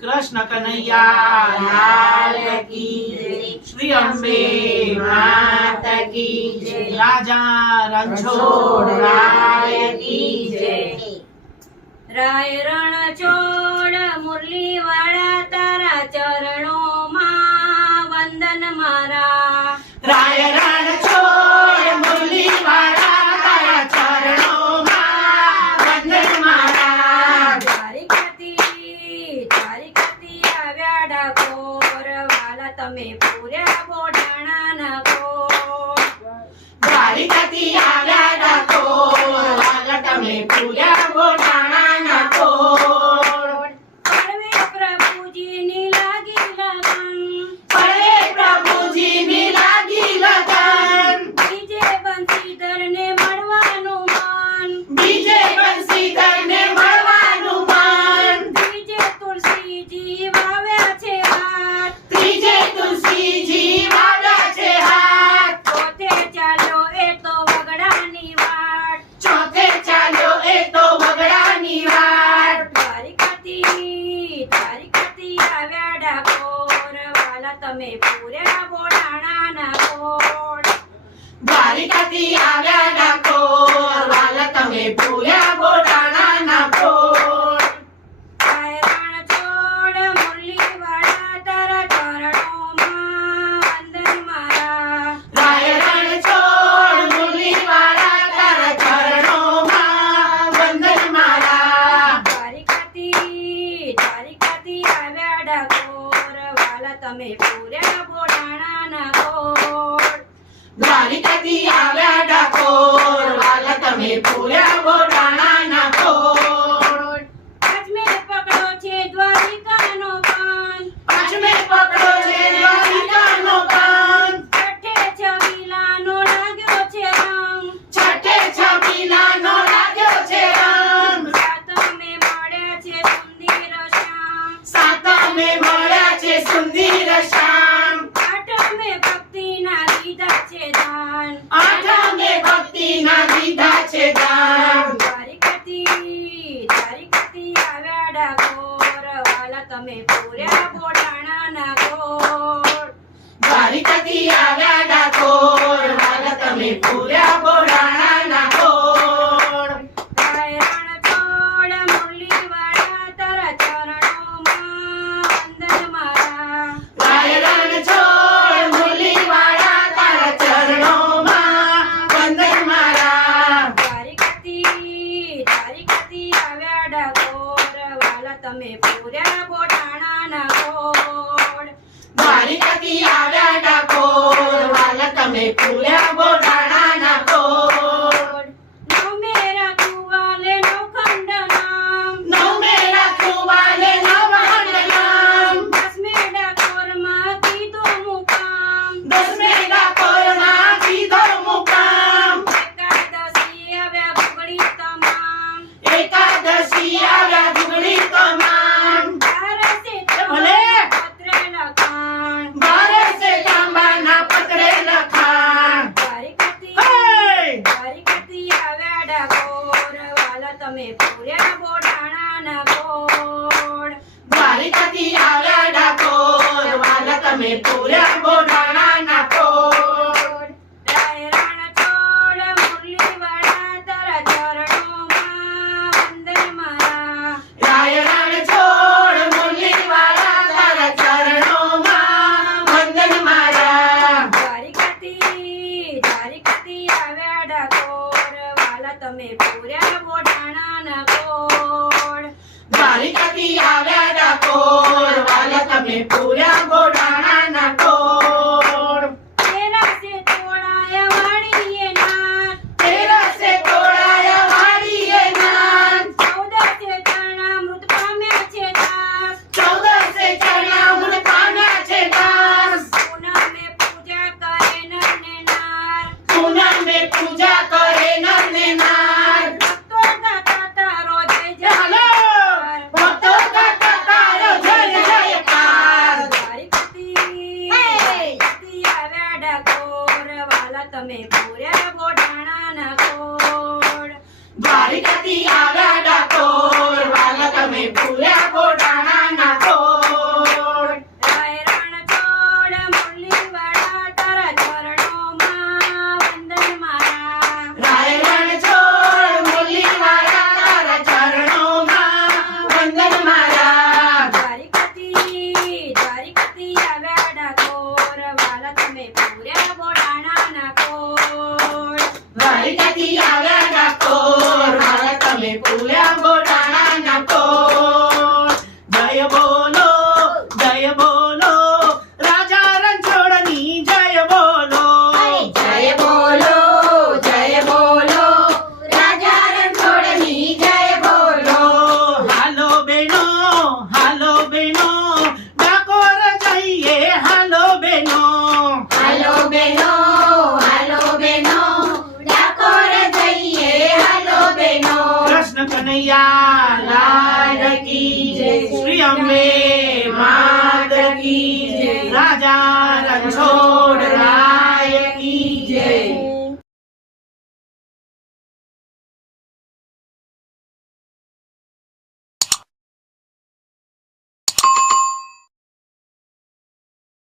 કૃષ્ણ કનૈયા લાલ કી શ્રી અંબે માતા કી જય. રાજા રણછોડ રાય કી જય. રાય રણછોડ મુરલી વાળા Party, party, yeah. Yeah. વાલા તમે પૂર્યા બોડાણા ના ગોળ. દ્વારિકથી આવ્યા ડાકોર વાલા તમે પૂર્યા બોડાણા અમે પૂરા બોટાણાના ગોળ. મારી કતી આવ્યા ડાકોર વાલા તમે પૂરા તમે પૂર્યા બોટાણા ના ગોળ દ્વારિકાથી આવ્યા ડાકોર વાલા તમે પૂર્યા Botana Tatiana por bala también તમે પૂર્યા ગોઠાણા ના કોડ દ્વારિકાથી આગળ ડાકોર વાલા તમે કનૈયા લાલ કી જય શ્રી અંબે